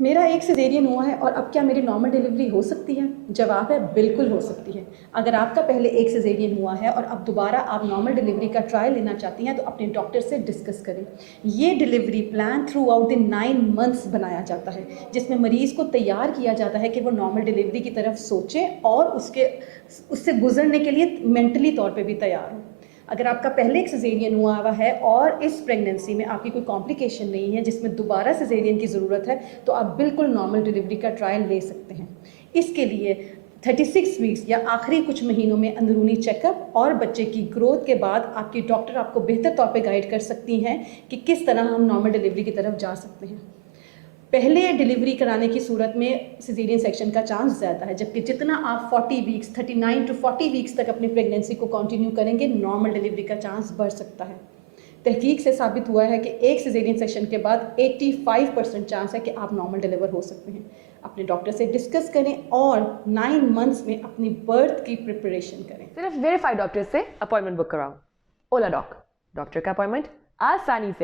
मेरा एक सिजेरियन हुआ है और अब क्या मेरी नॉर्मल डिलीवरी हो सकती है? जवाब है बिल्कुल हो सकती है। अगर आपका पहले एक सिजेरियन हुआ है और अब दोबारा आप नॉर्मल डिलीवरी का ट्रायल लेना चाहती हैं तो अपने डॉक्टर से डिस्कस करें। ये delivery plan through out the 9 months बनाया जाता है, जिसमें मरीज़ को तैयार किया जाता है कि वो नॉर्मल डिलीवरी की तरफ सोचे और उससे गुजरने के लिए मेंटली तौर पे भी तैयार हो। अगर आपका पहले एक सिजेरियन हुआ है और इस प्रेगनेंसी में आपकी कोई कॉम्प्लिकेशन नहीं है जिसमें दोबारा सिजेरियन की ज़रूरत है, तो आप बिल्कुल नॉर्मल डिलीवरी का ट्रायल ले सकते हैं। इसके लिए 36 वीक्स या आखिरी कुछ महीनों में अंदरूनी चेकअप और बच्चे की ग्रोथ के बाद आपकी डॉक्टर आपको बेहतर तौर पे गाइड कर सकती हैं कि किस तरह हम नॉर्मल डिलीवरी की तरफ जा सकते हैं। पहले डिलीवरी कराने की सूरत में सिजेरियन सेक्शन का चांस ज़्यादा है, जबकि जितना आप 40 वीक्स 39 टू 40 वीक्स तक अपनी प्रेगनेंसी को कंटिन्यू करेंगे, नॉर्मल डिलीवरी का चांस बढ़ सकता है। तहकीक से साबित हुआ है कि एक सिजेरियन सेक्शन के बाद 85% चांस है कि आप नॉर्मल डिलीवर हो सकते हैं। अपने डॉक्टर से डिस्कस करें और 9 मंथ्स में अपनी बर्थ की प्रिपरेशन करें। सिर्फ वेरीफाइड डॉक्टर से अपॉइंटमेंट बुक कराओ। ओला डॉक, डॉक्टर का अपॉइंटमेंट आसानी से।